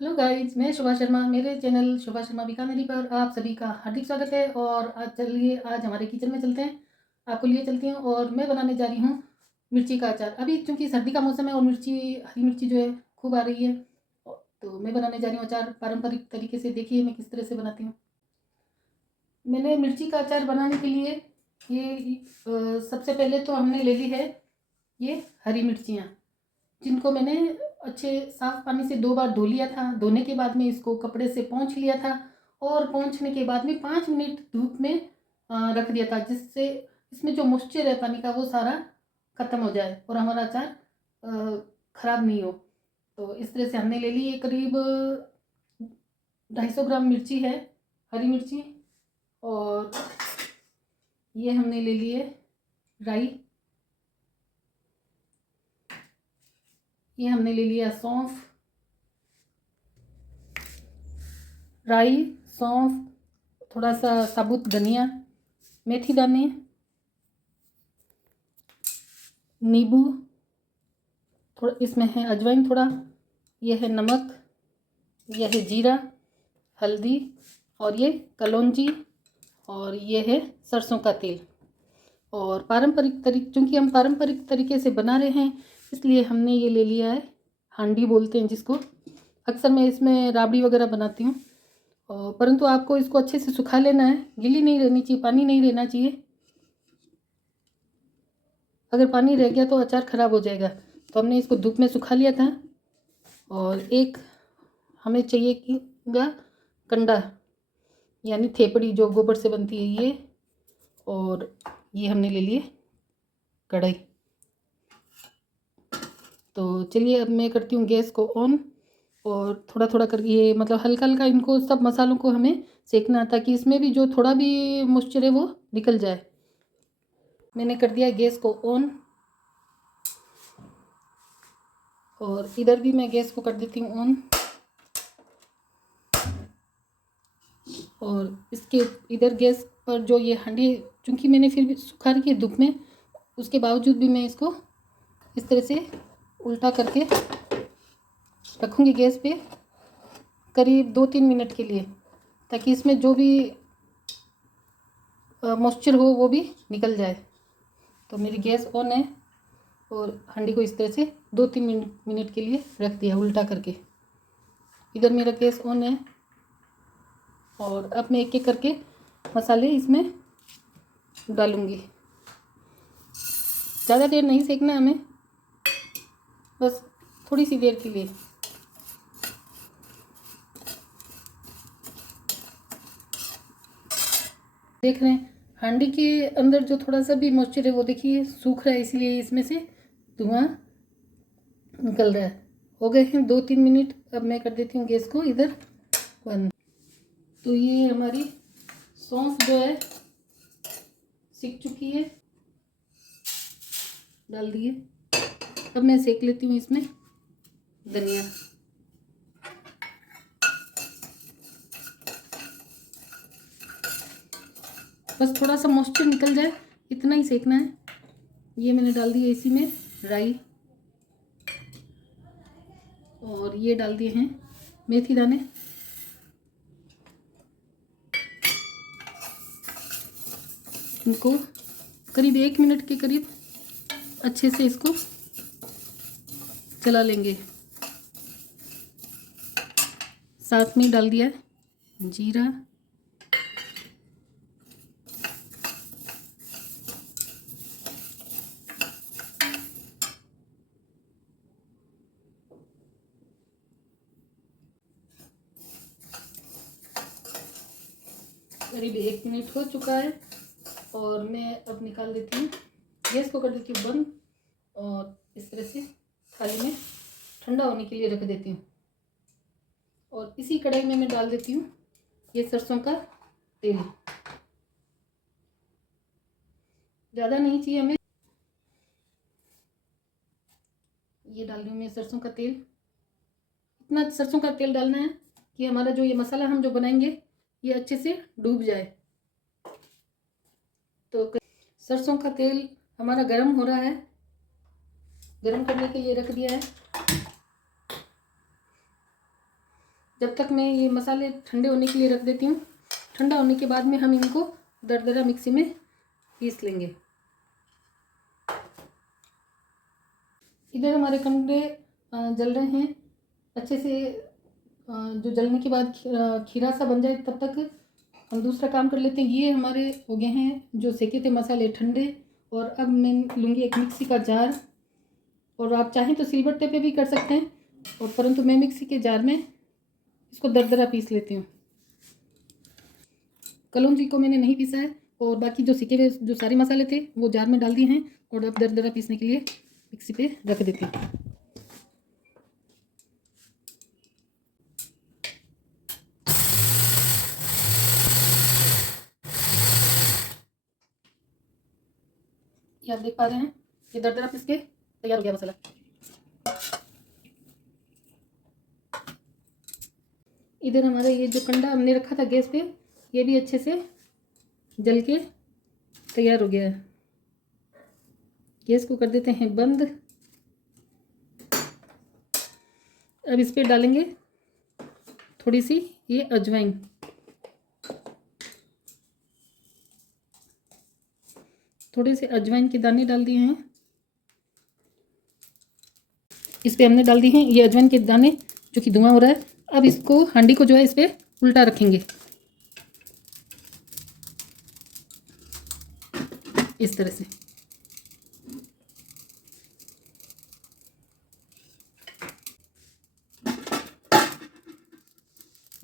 Hello guys, मैं शुभा शर्मा। मेरे channel शुभा शर्मा बीकानेरी पर आप सभी का हार्दिक स्वागत है। और आज हमारे किचन में चलते हैं, आपको लिए चलती हूँ। और मैं बनाने जा रही हूँ मिर्ची का अचार। अभी चूँकि सर्दी का मौसम है और हरी मिर्ची जो है खूब आ रही है, तो मैं बनाने जा रही हूँ अचार पारंपरिक तरीके से। देखिए मैं किस तरह से बनाती हूँ। मैंने मिर्ची का अचार बनाने के लिए सबसे पहले तो हमने ले ली है ये हरी मिर्चियाँ, जिनको मैंने अच्छे साफ पानी से 2 बार धो लिया था। धोने के बाद में इसको कपड़े से पोंछ लिया था और पोंछने के बाद में 5 मिनट धूप में रख दिया था, जिससे इसमें जो मॉइस्चर है पानी का वो सारा ख़त्म हो जाए और हमारा अचार ख़राब नहीं हो। तो इस तरह से हमने ले ली। ये करीब 250 ग्राम मिर्ची है, हरी मिर्ची। और ये हमने ले लिए राई, ये हमने ले लिया सौंफ, राई, सौंफ, थोड़ा सा साबुत धनिया, मेथी दाने, नींबू, थोड़ा इसमें है अजवाइन, थोड़ा यह है नमक, यह है जीरा, हल्दी, और ये कलौंजी, और ये है सरसों का तेल। और चूँकि हम पारंपरिक तरीके से बना रहे हैं, इसलिए हमने ये ले लिया है हांडी बोलते हैं जिसको। अक्सर मैं इसमें राबड़ी वगैरह बनाती हूँ, परंतु आपको इसको अच्छे से सुखा लेना है। गीली नहीं रहनी चाहिए, पानी नहीं रहना चाहिए। अगर पानी रह गया तो अचार ख़राब हो जाएगा। तो हमने इसको धूप में सुखा लिया था। और एक हमें चाहिए कि कंडा, यानी थेपड़ी जो गोबर से बनती है ये। और ये हमने ले लिए कढ़ाई। तो चलिए अब मैं करती हूँ गैस को ऑन, और थोड़ा थोड़ा करके ये मतलब हल्का हल्का इनको सब मसालों को हमें सेकना, ताकि इसमें भी जो थोड़ा भी मॉइस्चर है वो निकल जाए। मैंने कर दिया गैस को ऑन, और इधर भी मैं गैस को कर देती हूँ ऑन। और इसके इधर गैस पर जो ये हांडी, चूँकि मैंने फिर भी सुखा रखी है धूप में, उसके बावजूद भी मैं इसको इस तरह से उल्टा करके रखूँगी गैस पे करीब 2-3 मिनट के लिए, ताकि इसमें जो भी मॉइस्चर हो वो भी निकल जाए। तो मेरी गैस ऑन है और हांडी को इस तरह से 2-3 मिनट के लिए रख दिया उल्टा करके। इधर मेरा गैस ऑन है, और अब मैं एक एक करके मसाले इसमें डालूँगी। ज़्यादा देर नहीं सेकना हमें, बस थोड़ी सी देर के लिए। देख रहे हैं हांडी के अंदर जो थोड़ा सा भी मॉइस्चर है वो देखिए सूख रहा है, इसलिए इसमें से धुआं निकल रहा है। हो गए हैं 2-3 मिनट। अब मैं कर देती हूँ गैस को इधर बंद। तो ये हमारी सौंफ जो है सिक चुकी है, डाल दिए। अब मैं सेक लेती हूँ इसमें धनिया। बस थोड़ा सा मॉइस्चर निकल जाए इतना ही सेकना है। ये मैंने डाल दिया इसी में राई, और ये डाल दिए हैं मेथी दाने। इनको करीब 1 मिनट के करीब अच्छे से इसको चला लेंगे। साथ में डाल दिया जीरा, करीब 1 मिनट हो चुका है, और मैं अब निकाल देती हूँ। गैस को कर देती हूँ बंद, और इस तरह से थाली में ठंडा होने के लिए रख देती हूँ। और इसी कढ़ाई में मैं डाल देती हूँ ये सरसों का तेल। ज़्यादा नहीं चाहिए हमें। ये डाल रही हूँ मैं सरसों का तेल। इतना सरसों का तेल डालना है कि हमारा जो ये मसाला हम जो बनाएंगे ये अच्छे से डूब जाए। तो सरसों का तेल हमारा गर्म हो रहा है, गर्म करने के लिए रख दिया है। जब तक मैं ये मसाले ठंडे होने के लिए रख देती हूँ। ठंडा होने के बाद में हम इनको दरदरा मिक्सी में पीस लेंगे। इधर हमारे कंडे जल रहे हैं अच्छे से। जो जलने के बाद खीरा सा बन जाए तब तक हम दूसरा काम कर लेते हैं। ये हमारे हो गए हैं जो सेके थे मसाले ठंडे। और अब मैं लूँगी एक मिक्सी का जार, और आप चाहें तो सिलबट्टे पे भी कर सकते हैं, और परंतु मैं मिक्सी के जार में इसको दरदरा पीस लेती हूँ। कलौंजी को मैंने नहीं पीसा है, और बाकी जो सिके हुए जो सारे मसाले थे वो जार में डाल दिए हैं, और अब दरदरा पीसने के लिए मिक्सी पे रख देती हूँ। ये आप देख पा रहे हैं, ये दरदरा पीस के तैयार हो गया मसाला। इधर हमारा ये जो कंडा हमने रखा था गैस पे, ये भी अच्छे से जल के तैयार हो गया है। गैस को कर देते हैं बंद। अब इस पे डालेंगे थोड़ी सी ये अजवाइन। थोड़े से अजवाइन के दाने डाल दिए हैं। इस पे हमने डाल दिए हैं ये अजवाइन के दाने, जो कि धुआं हो रहा है। अब इसको हांडी को जो है इस पे उल्टा रखेंगे इस तरह से।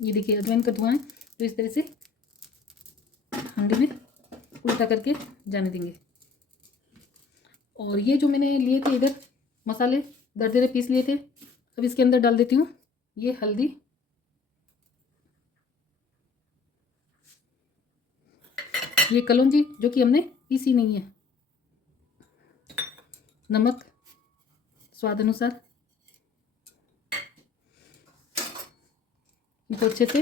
ये देखिए अजवाइन का धुआं है, तो इस तरह से हांडी में उल्टा करके जाने देंगे। और ये जो मैंने लिए थे इधर मसाले दरदरे पीस लिए थे, अब इसके अंदर डाल देती हूँ ये हल्दी, ये कलौंजी जो कि हमने पीसी नहीं है, नमक स्वाद अनुसार। इनको अच्छे से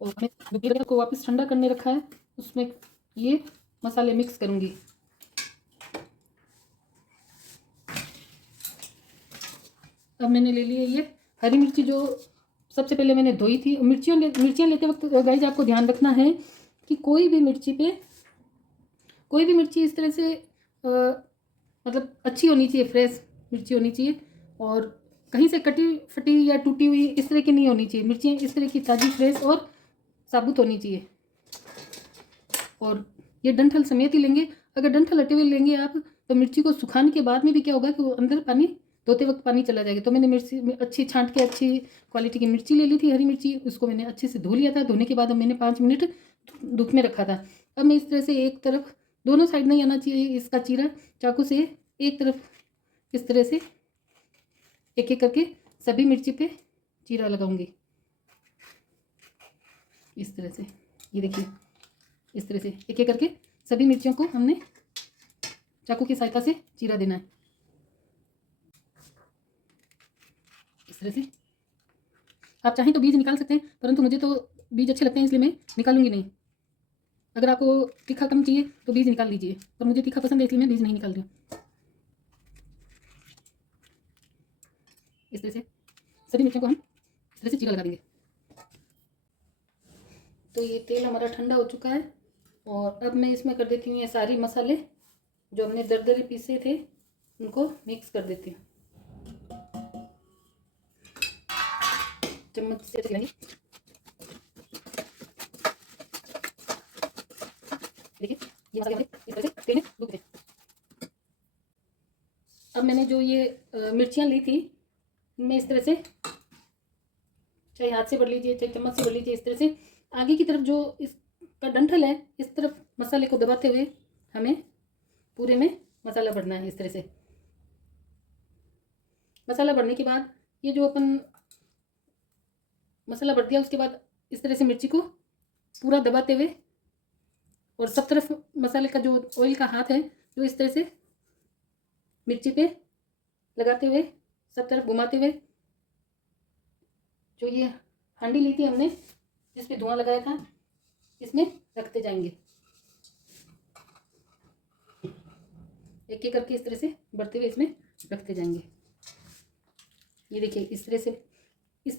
और हमें जो पीला को वापस ठंडा करने रखा है उसमें ये मसाले मिक्स करूँगी। अब मैंने ले लिए ये हरी मिर्ची, जो सबसे पहले मैंने धोई थी। मिर्चियाँ लेते वक्त गाइस आपको ध्यान रखना है कि कोई भी मिर्ची इस तरह से मतलब अच्छी होनी चाहिए, फ्रेश मिर्ची होनी चाहिए, और कहीं से कटी फटी या टूटी हुई इस तरह की नहीं होनी चाहिए। मिर्चियाँ इस तरह की ताज़ी फ्रेश और साबुत होनी चाहिए। और ये डंठल समेत ही लेंगे। अगर डंठल हटे हुए लेंगे आप तो मिर्ची को सुखाने के बाद में भी क्या होगा कि वो अंदर पानी धोते वक्त पानी चला जाएगा। तो मैंने मिर्ची अच्छी छांट के अच्छी क्वालिटी की मिर्ची ले ली थी, हरी मिर्ची। उसको मैंने अच्छे से धो लिया था। धोने के बाद अब मैंने 5 मिनट धूप में रखा था। अब मैं इस तरह से एक तरफ, दोनों साइड नहीं आना चाहिए इसका चीरा, चाकू से एक तरफ इस तरह से एक एक करके सभी मिर्ची पे चीरा लगाऊंगी इस तरह से। ये देखिए इस तरह से एक एक करके सभी मिर्चियों को हमने चाकू की सहायता से चीरा देना है इस तरह से। आप चाहें तो बीज निकाल सकते हैं, परंतु मुझे तो बीज अच्छे लगते हैं इसलिए मैं निकालूंगी नहीं। अगर आपको तीखा कम चाहिए तो बीज निकाल लीजिए, पर मुझे तीखा पसंद है इसलिए मैं बीज नहीं निकाल रही हूँ। इस तरह से सभी मिर्चों को हम इस तरह से चीरा लगा देंगे। तो ये तेल हमारा ठंडा हो चुका है, और अब मैं इसमें कर देती हूँ ये सारे मसाले जो हमने दरदरे पीसे थे, उनको मिक्स कर देती हूँ चम्मच से। देखिए ये मसाले इस तरह से तेल में डूब गए। अब मैंने जो ये मिर्चियाँ ली थी, इनमें इस तरह से चाहे हाथ से भर लीजिए चाहे चम्मच से भर लीजिए, इस तरह से आगे की तरफ जो इसका डंठल है इस तरफ मसाले को दबाते हुए हमें पूरे में मसाला भरना है। इस तरह से मसाला भरने के बाद ये जो अपन मसाला भर दिया, उसके बाद इस तरह से मिर्ची को पूरा दबाते हुए और सब तरफ मसाले का जो ऑयल का हाथ है जो इस तरह से मिर्ची पे लगाते हुए सब तरफ घुमाते हुए जो ये हांडी ली थी हमने जिस पे धुआं लगाया था इसमें रखते जाएंगे। एक एक करके इस तरह से बढ़ते हुए इसमें रखते जाएंगे। ये देखिए इस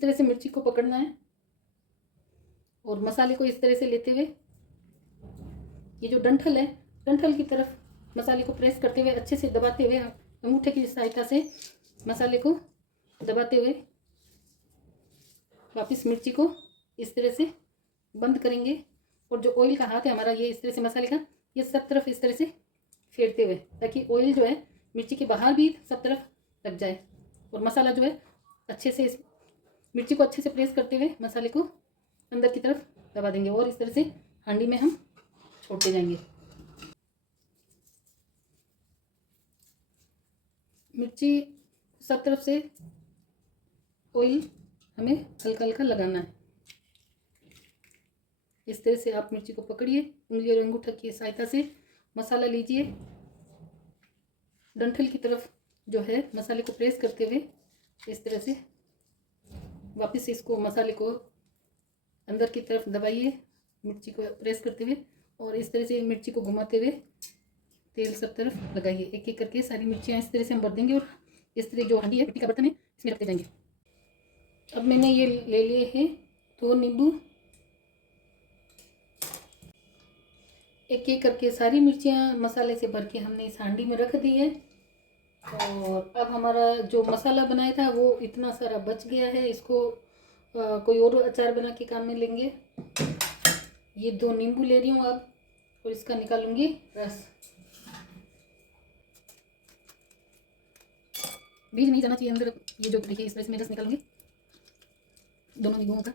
तरह से मिर्ची को पकड़ना है और मसाले को इस तरह से लेते हुए ये जो डंठल है, डंठल की तरफ मसाले को प्रेस करते हुए अच्छे से दबाते हुए अंगूठे की सहायता से मसाले को दबाते हुए वापस मिर्ची को इस तरह से बंद करेंगे। और जो ऑयल का हाथ है हमारा, ये इस तरह से मसाले का ये सब तरफ इस तरह से फेरते हुए, ताकि ऑयल जो है मिर्ची के बाहर भी सब तरफ लग जाए और मसाला जो है अच्छे से, इस मिर्ची को अच्छे से प्रेस करते हुए मसाले को अंदर की तरफ दबा देंगे और इस तरह से हांडी में हम छोड़ते जाएंगे। मिर्ची सब तरफ से ऑयल हमें हल्का हल्का लगाना है। इस तरह से आप मिर्ची को पकड़िए, उंगली और अंगूठा की सहायता से मसाला लीजिए, डंठल की तरफ जो है मसाले को प्रेस करते हुए इस तरह से वापस इसको मसाले को अंदर की तरफ दबाइए, मिर्ची को प्रेस करते हुए और इस तरह से मिर्ची को घुमाते हुए तेल सब तरफ लगाइए। एक एक करके सारी मिर्चियाँ इस तरह से हम भर देंगे और इस तरह जो हांडी है, मिट्टी का बर्तन है, इसमें रखते जाएंगे। अब मैंने ये ले लिए हैं 2 नींबू। एक एक करके सारी मिर्चियाँ मसाले से भर के हमने इस हांडी में रख दी है। और अब हमारा जो मसाला बनाया था वो इतना सारा बच गया है, इसको कोई और अचार बना के काम में लेंगे। ये 2 नींबू ले रही हूँ अब और इसका निकालूंगी रस। बीज नहीं जाना चाहिए अंदर। ये जो देखिए इस तरह से मैं रस निकालूंगी दोनों नींबुओं का।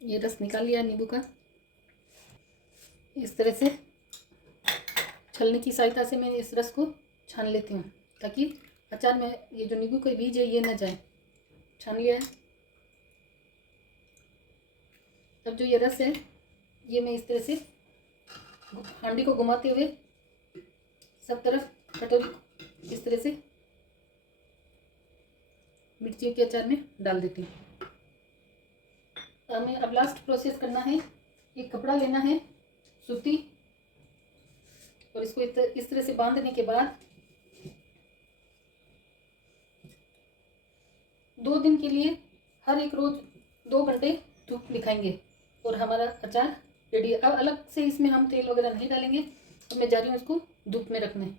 ये रस निकाल लिया नींबू का। इस तरह से छलनी की सहायता से मैं इस रस को छान लेती हूँ, ताकि अचार में ये जो नींबू के बीज है ये न जाए। छान लिया है। अब जो ये रस है ये मैं इस तरह से हांडी को घुमाते हुए सब तरफ कटोरी इस तरह से मिर्ची के अचार में डाल देती हूँ। हमें अब लास्ट प्रोसेस करना है। एक कपड़ा लेना है सूती और इसको इस तरह से बांधने के बाद 2 दिन के लिए हर एक रोज 2 घंटे धूप दिखाएंगे और हमारा अचार रेडी है। अब अलग से इसमें हम तेल वगैरह नहीं डालेंगे। अब मैं जा रही हूँ इसको धूप में रखने।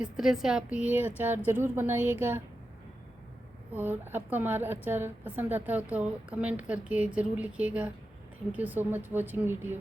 इस तरह से आप ये अचार ज़रूर बनाइएगा और आपको हमारा अचार पसंद आता हो तो कमेंट करके ज़रूर लिखिएगा। Thank you so much watching video.